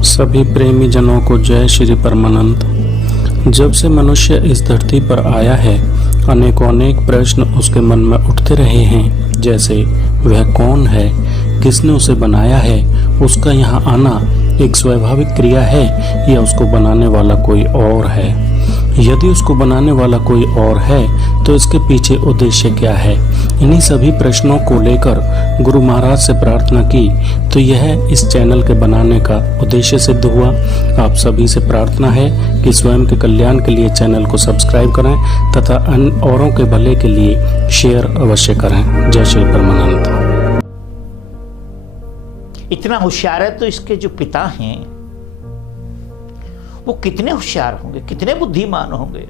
सभी प्रेमी जनों को जय श्री परमानंद। जब से मनुष्य इस धरती पर आया है, अनेकों अनेक प्रश्न उसके मन में उठते रहे हैं, जैसे वह कौन है, किसने उसे बनाया है, उसका यहाँ आना एक स्वाभाविक क्रिया है या उसको बनाने वाला कोई और है। यदि उसको बनाने वाला कोई और है तो इसके पीछे उद्देश्य क्या है। इन्हीं सभी प्रश्नों को लेकर गुरु महाराज से प्रार्थना की तो यह इस चैनल के बनाने का उद्देश्य सिद्ध हुआ। आप सभी से प्रार्थना है कि स्वयं के कल्याण के लिए चैनल को सब्सक्राइब करें तथा अन्य औरों के भले के लिए शेयर अवश्य करें। जय श्री परमानंद। इतना होशियार है तो इसके जो पिता हैं वो कितने होशियार होंगे, कितने बुद्धिमान होंगे।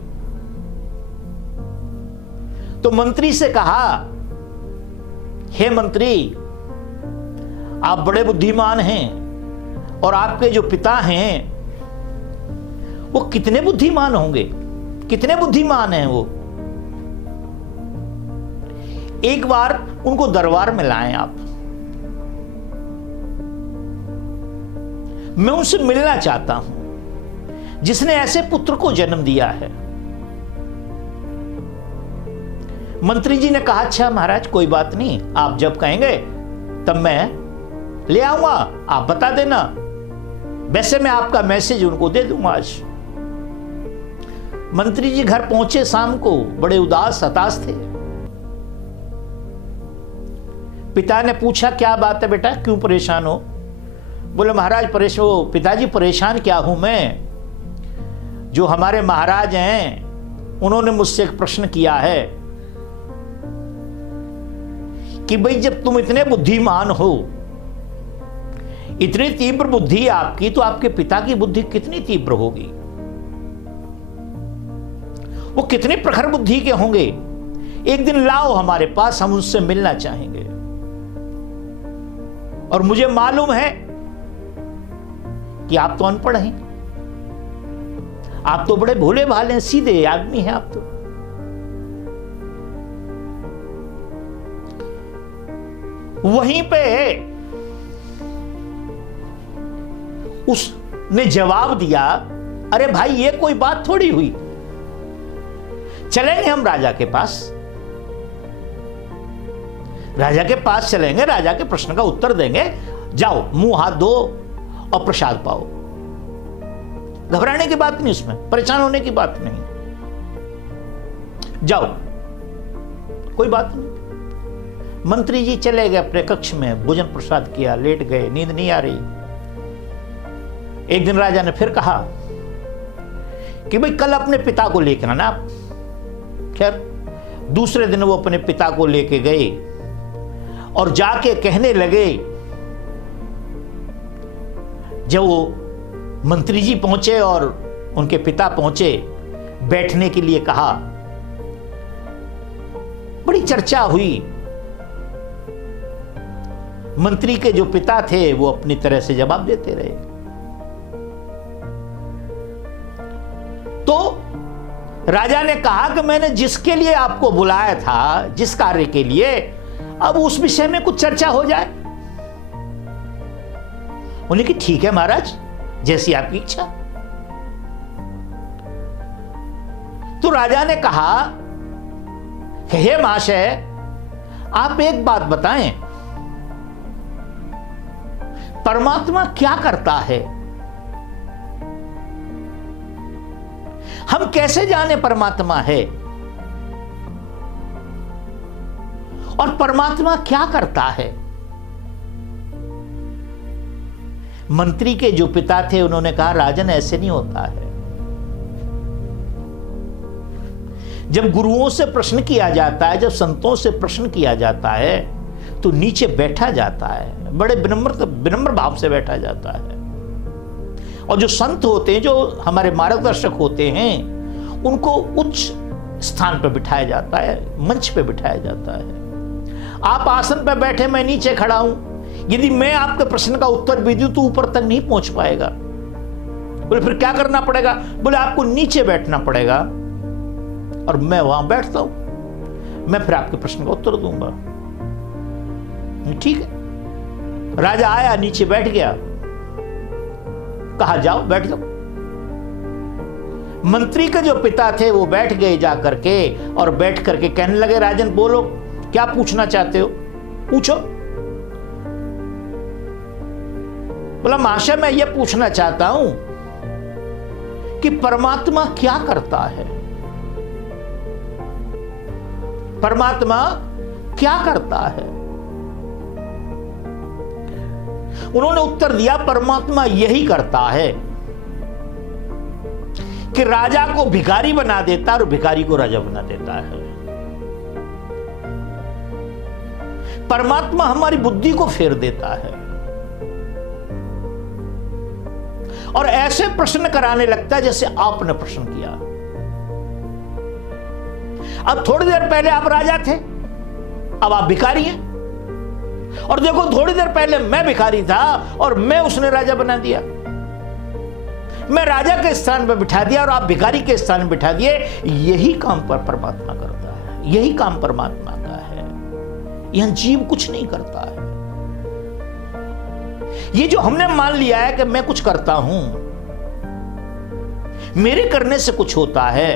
तो मंत्री से कहा, हे मंत्री, आप बड़े बुद्धिमान हैं और आपके जो पिता हैं वो कितने बुद्धिमान होंगे, कितने बुद्धिमान हैं वो। एक बार उनको दरबार में लाएं आप, मैं उनसे मिलना चाहता हूं जिसने ऐसे पुत्र को जन्म दिया है। मंत्री जी ने कहा, अच्छा महाराज कोई बात नहीं, आप जब कहेंगे तब मैं ले आऊंगा, आप बता देना। वैसे मैं आपका मैसेज उनको दे दूंगा आज। मंत्री जी घर पहुंचे शाम को, बड़े उदास हताश थे। पिता ने पूछा, क्या बात है बेटा, क्यों परेशान हो? बोले महाराज पिताजी परेशान क्या हूं मैं, जो हमारे महाराज हैं उन्होंने मुझसे एक प्रश्न किया है कि भाई जब तुम इतने बुद्धिमान हो, इतनी तीव्र बुद्धि आपकी, तो आपके पिता की बुद्धि कितनी तीव्र होगी, वो कितने प्रखर बुद्धि के होंगे। एक दिन लाओ हमारे पास, हम उनसे मिलना चाहेंगे। और मुझे मालूम है कि आप तो अनपढ़ हैं, आप तो बड़े भोले भाले हैं, सीधे आदमी हैं आप तो। वहीं पे उसने जवाब दिया, अरे भाई ये कोई बात थोड़ी हुई, चलेंगे हम राजा के पास, राजा के पास चलेंगे, राजा के प्रश्न का उत्तर देंगे। जाओ मुंह हाथ धो और प्रसाद पाओ। घबराने की बात नहीं, उसमें परेशान होने की बात नहीं, जाओ कोई बात नहीं। मंत्री जी चले गए अपने कक्ष में, भोजन प्रसाद किया, लेट गए, नींद नहीं आ रही। एक दिन राजा ने फिर कहा कि भाई कल अपने पिता को लेकर आना आप। खैर दूसरे दिन वो अपने पिता को लेके गए और जाके कहने लगे, जब वो मंत्री जी पहुंचे और उनके पिता पहुंचे, बैठने के लिए कहा, बड़ी चर्चा हुई। मंत्री के जो पिता थे वो अपनी तरह से जवाब देते रहे। तो राजा ने कहा कि मैंने जिसके लिए आपको बुलाया था, जिस कार्य के लिए, अब उस विषय में कुछ चर्चा हो जाए। उन्हें कि ठीक है महाराज, जैसी आपकी इच्छा। तो राजा ने कहा, हे महाशय, आप एक बात बताएं, परमात्मा क्या करता है? हम कैसे जाने परमात्मा है, और परमात्मा क्या करता है? मंत्री के जो पिता थे उन्होंने कहा, राजन ऐसे नहीं होता है। जब गुरुओं से प्रश्न किया जाता है, जब संतों से प्रश्न किया जाता है, तो नीचे बैठा जाता है, बड़े विनम्र भाव से बैठा जाता है। और जो संत होते हैं, जो हमारे मार्गदर्शक होते हैं, उनको उच्च स्थान पर बिठाया जाता है, मंच पे बिठाया जाता है। आप आसन पर बैठे, मैं नीचे खड़ा हूं, यदि मैं आपके प्रश्न का उत्तर भी दूं तो ऊपर तक नहीं पहुंच पाएगा। बोले फिर क्या करना पड़ेगा? बोले आपको नीचे बैठना पड़ेगा और मैं वहां बैठता हूं, मैं फिर आपके प्रश्न का उत्तर दूंगा। ठीक है। राजा आया, नीचे बैठ गया। कहा जाओ बैठ जाओ। मंत्री के जो पिता थे वो बैठ गए जा करके और बैठ करके कहने लगे, राजन बोलो क्या पूछना चाहते हो, पूछो। बोला महाशय मैं ये पूछना चाहता हूं कि परमात्मा क्या करता है, परमात्मा क्या करता है। उन्होंने उत्तर दिया, परमात्मा यही करता है कि राजा को भिखारी बना देता है और भिखारी को राजा बना देता है। परमात्मा हमारी बुद्धि को फेर देता है और ऐसे प्रश्न कराने लगता है जैसे आपने प्रश्न किया। अब थोड़ी देर पहले आप राजा थे, अब आप भिखारी हैं। और देखो थोड़ी देर पहले मैं भिखारी था और मैं उसने राजा बना दिया। मैं राजा के स्थान पर बिठा दिया और आप भिखारी के स्थान में बिठा दिए। यही काम पर परमात्मा करता है, यही काम परमात्मा का है। यहां जीव कुछ नहीं करता है। ये जो हमने मान लिया है कि मैं कुछ करता हूं, मेरे करने से कुछ होता है,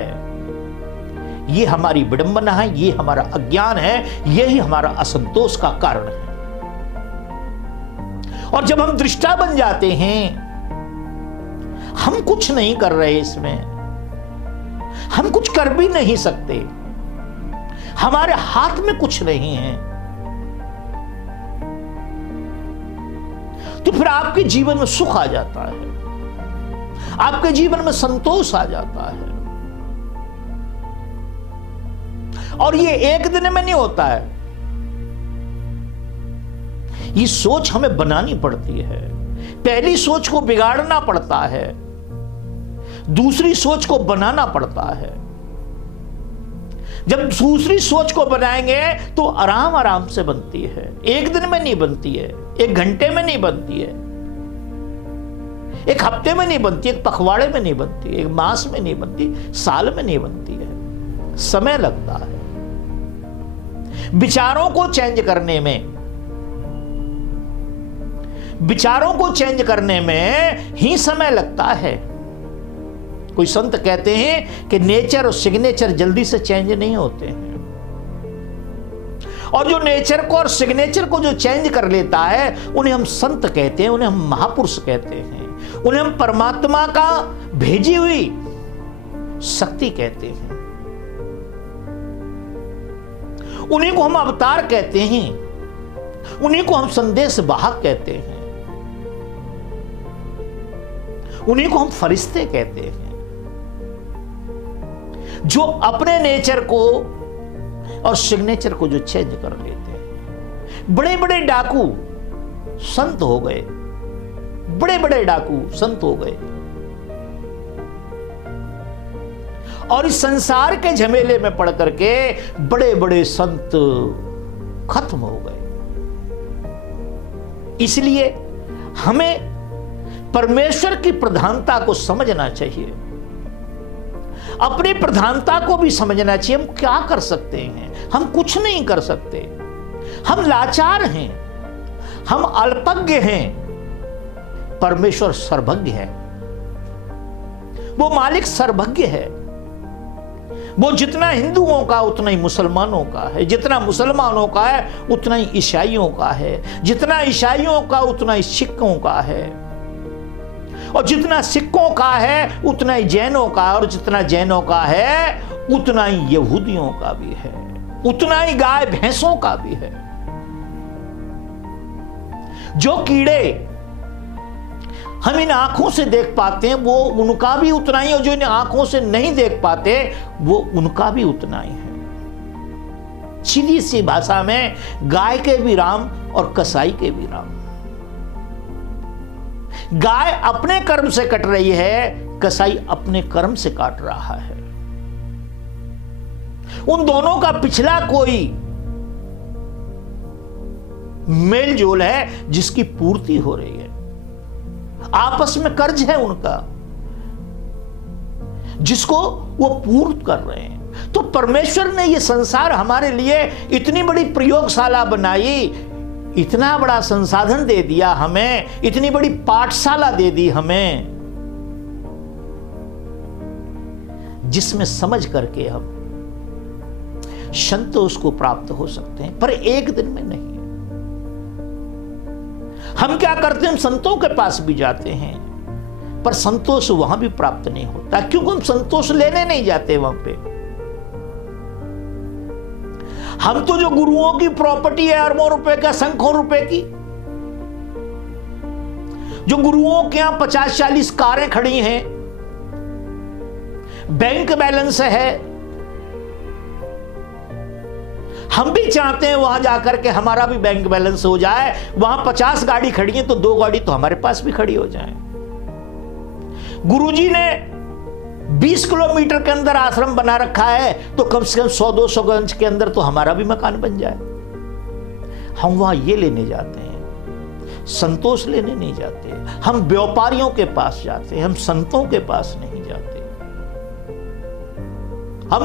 ये हमारी विडंबना है, ये हमारा अज्ञान है, यही हमारा असंतोष का कारण है। और जब हम दृष्टा बन जाते हैं, हम कुछ नहीं कर रहे, इसमें हम कुछ कर भी नहीं सकते, हमारे हाथ में कुछ नहीं है, तो फिर आपके जीवन में सुख आ जाता है, आपके जीवन में संतोष आ जाता है। और ये एक दिन में नहीं होता है, ये सोच हमें बनानी पड़ती है। पहली सोच को बिगाड़ना पड़ता है, दूसरी सोच को बनाना पड़ता है। जब दूसरी सोच को बनाएंगे तो आराम आराम से बनती है, एक दिन में नहीं बनती है, एक घंटे में नहीं बनती है, एक हफ्ते में नहीं बनती, एक पखवाड़े में नहीं बनती, एक मास में नहीं बनती, साल में नहीं बनती है, समय लगता है। विचारों को चेंज करने में, विचारों को चेंज करने में ही समय लगता है। कोई संत कहते हैं कि नेचर और सिग्नेचर जल्दी से चेंज नहीं होते हैं, और जो नेचर को और सिग्नेचर को जो चेंज कर लेता है उन्हें हम संत कहते हैं, उन्हें हम महापुरुष कहते हैं, उन्हें हम परमात्मा का भेजी हुई शक्ति कहते हैं, उन्हीं को हम अवतार कहते हैं, उन्हीं को हम संदेश वाहक कहते हैं, उन्हीं को हम फरिश्ते कहते हैं, जो अपने नेचर को और सिग्नेचर को जो चेंज कर लेते हैं। बड़े बड़े डाकू संत हो गए, बड़े बड़े डाकू संत हो गए, और इस संसार के झमेले में पड़ करके बड़े बड़े संत खत्म हो गए। इसलिए हमें परमेश्वर की प्रधानता को समझना चाहिए, अपनी प्रधानता को भी समझना चाहिए। हम क्या कर सकते हैं? हम कुछ नहीं कर सकते, हम लाचार हैं, हम अल्पज्ञ हैं। परमेश्वर सर्वज्ञ है, वो मालिक सर्वज्ञ है। वो जितना हिंदुओं का उतना ही मुसलमानों का है, जितना मुसलमानों का है उतना ही ईसाइयों का है, जितना ईसाइयों का उतना ही सिखों का है, और जितना सिखों का है उतना ही जैनों का, और जितना जैनों का है उतना ही यहूदियों का भी है, उतना ही गाय भैंसों का भी है। जो कीड़े हम इन आंखों से देख पाते हैं वो उनका भी उतना ही, और जो इन आंखों से नहीं देख पाते वो उनका भी उतना ही है। सीधी सी भाषा में गाय के भी राम और कसाई के भी राम। गाय अपने कर्म से कट रही है, कसाई अपने कर्म से काट रहा है। उन दोनों का पिछला कोई मेल जोल है जिसकी पूर्ति हो रही है, आपस में कर्ज है उनका जिसको वो पूर्ण कर रहे हैं। तो परमेश्वर ने ये संसार हमारे लिए इतनी बड़ी प्रयोगशाला बनाई, इतना बड़ा संसाधन दे दिया हमें, इतनी बड़ी पाठशाला दे दी हमें, जिसमें समझ करके हम संतोष को प्राप्त हो सकते हैं, पर एक दिन में नहीं। हम क्या करते हैं, हम संतों के पास भी जाते हैं पर संतोष वहां भी प्राप्त नहीं होता, क्योंकि हम संतोष लेने नहीं जाते वहां पे। हम तो जो गुरुओं की प्रॉपर्टी है अरबों रुपए का, संखों रुपए की, जो गुरुओं के यहां 50-40 कारें खड़ी हैं, बैंक बैलेंस है, हम भी चाहते हैं वहां जाकर के हमारा भी बैंक बैलेंस हो जाए। वहां 50 गाड़ी खड़ी है तो 2 गाड़ी तो हमारे पास भी खड़ी हो जाए। गुरुजी ने 20 किलोमीटर के अंदर आश्रम बना रखा है तो कम से कम 100-200 गज के अंदर तो हमारा भी मकान बन जाए। हम वहां ये लेने जाते हैं, संतोष लेने नहीं जाते। हम व्यापारियों के पास जाते हैं, हम संतों के पास नहीं जाते। हम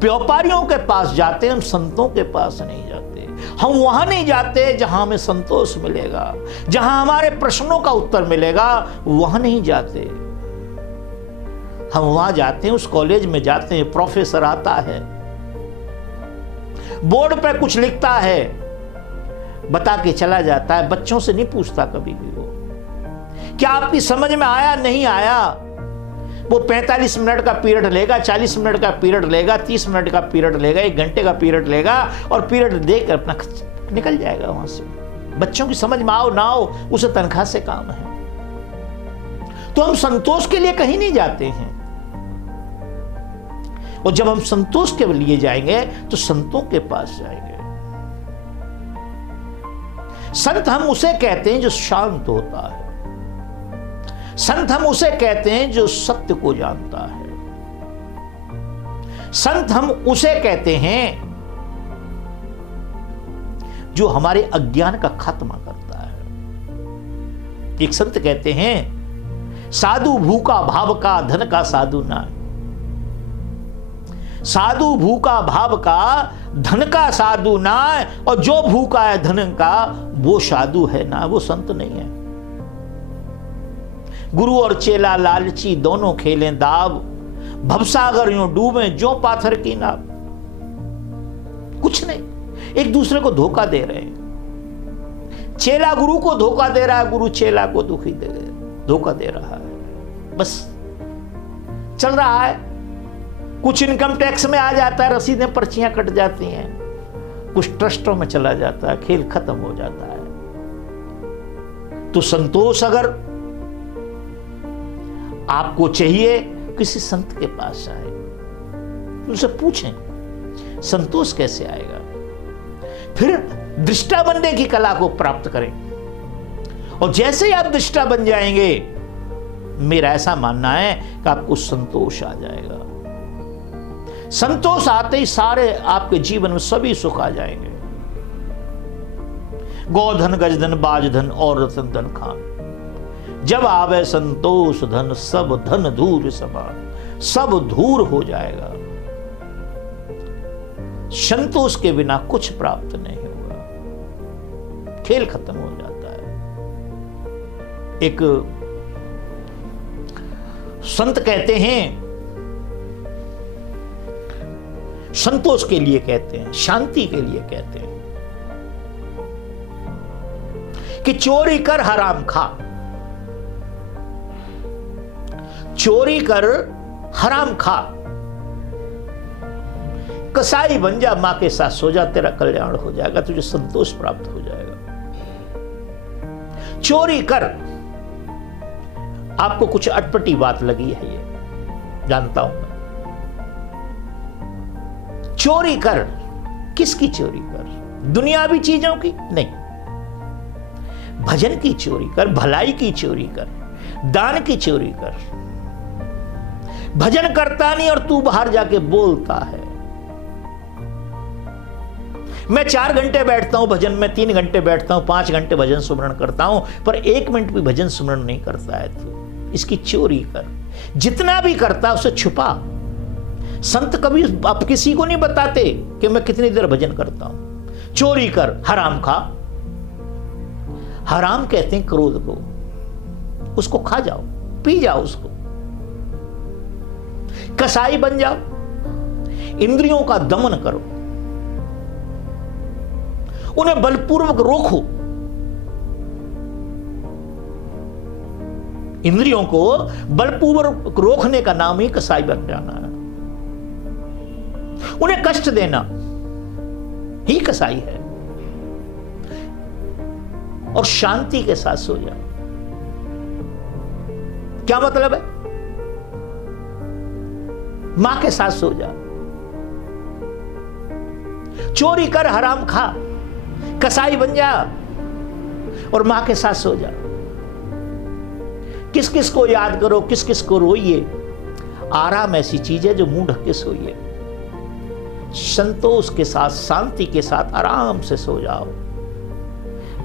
व्यापारियों के पास जाते हैं, हम संतों के पास नहीं जाते। हम वहां नहीं जाते जहां हमें संतोष मिलेगा, जहां हमारे प्रश्नों का उत्तर मिलेगा, वहां नहीं जाते। हम वहां जाते हैं, उस कॉलेज में जाते हैं, प्रोफेसर आता है, बोर्ड पे कुछ लिखता है, बता के चला जाता है, बच्चों से नहीं पूछता कभी भी वो क्या आपकी समझ में आया नहीं आया। वो 45 मिनट का पीरियड लेगा, 40 मिनट का पीरियड लेगा, 30 मिनट का पीरियड लेगा, 1 घंटे का पीरियड लेगा और पीरियड देकर अपना निकल जाएगा वहां से। बच्चों की समझ में आओ ना आओ, उसे तनख्वाह से काम है। तो हम संतोष के लिए कहीं नहीं जाते हैं, और जब हम संतोष के लिए जाएंगे तो संतों के पास जाएंगे। संत हम उसे कहते हैं जो शांत होता है, संत हम उसे कहते हैं जो सत्य को जानता है, संत हम उसे कहते हैं जो हमारे अज्ञान का खात्मा करता है। एक संत कहते हैं, साधु भूखा भाव का धन का साधु ना। साधु भूखा भाव का धन का साधु ना, और जो भूखा है धन का वो साधु है ना, वो संत नहीं है। गुरु और चेला लालची दोनों खेलें दाव, भवसागर यूं डूबे जो पाथर की नाव। कुछ नहीं, एक दूसरे को धोखा दे रहे हैं। चेला गुरु को धोखा दे रहा है, गुरु चेला को धोखा दे रहा है। बस चल रहा है। कुछ इनकम टैक्स में आ जाता है, रसीदें पर्चियां कट जाती हैं, कुछ ट्रस्टों में चला जाता है, खेल खत्म हो जाता है। तो संतोष अगर आपको चाहिए, किसी संत के पास जाए, उनसे पूछें संतोष कैसे आएगा। फिर दृष्टा बनने की कला को प्राप्त करें, और जैसे ही आप दृष्टा बन जाएंगे, मेरा ऐसा मानना है कि आपको संतोष आ जाएगा। संतोष आते ही सारे आपके जीवन में सभी सुख आ जाएंगे। गोधन गजधन बाजधन और रतन धन खान, जब आवे संतोष धन सब धन धूर समान, सब धूर हो जाएगा। संतोष के बिना कुछ प्राप्त नहीं होगा, खेल खत्म हो जाता है। एक संत कहते हैं, संतोष के लिए कहते हैं, शांति के लिए कहते हैं कि चोरी कर हराम खा, चोरी कर हराम खा, कसाई बन जा, मां के साथ सो जा, तेरा कल्याण हो जाएगा, तुझे संतोष प्राप्त हो जाएगा। चोरी कर, आपको कुछ अटपटी बात लगी है, ये जानता हूं मैं। चोरी कर, किसकी चोरी कर? दुनियावी चीजों की नहीं, भजन की चोरी कर, भलाई की चोरी कर, दान की चोरी कर। भजन करता नहीं और तू बाहर जाके बोलता है। मैं 4 घंटे बैठता हूं भजन में, 3 घंटे बैठता हूं, 5 घंटे भजन सुमरण करता हूं, पर 1 मिनट भी भजन सुमरण नहीं करता है तू, इसकी चोरी कर। जितना भी करता उसे छुपा। संत कभी आप किसी को नहीं बताते कि मैं कितनी देर भजन करता हूं। चोरी कर, हराम खा। हराम कहते हैं क्रोध को, उसको खा जाओ, पी जाओ उसको। कसाई बन जाओ, इंद्रियों का दमन करो, उन्हें बलपूर्वक रोको। इंद्रियों को बलपूर्वक रोकने का नाम ही कसाई बन जाना है। उन्हें कष्ट देना ही कसाई है। और शांति के साथ सो जाओ। क्या मतलब है? मां के साथ सो जा, चोरी कर, हराम खा, कसाई बन जा और मां के साथ सो जा। किस किस को याद करो, किस किस को रोइए। आराम ऐसी चीज है जो मुंह ढक के सोइए। संतोष के साथ, शांति के साथ आराम से सो जाओ।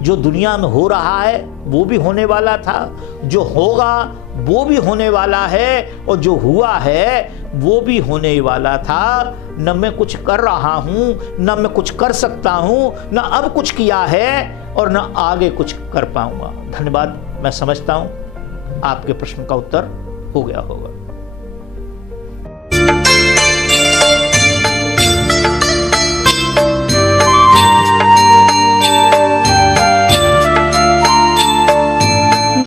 जो दुनिया में हो रहा है वो भी होने वाला था, जो होगा वो भी होने वाला है, और जो हुआ है वो भी होने वाला था। न मैं कुछ कर रहा हूं, न मैं कुछ कर सकता हूं, न अब कुछ किया है और न आगे कुछ कर पाऊंगा। धन्यवाद। मैं समझता हूं आपके प्रश्न का उत्तर हो गया होगा।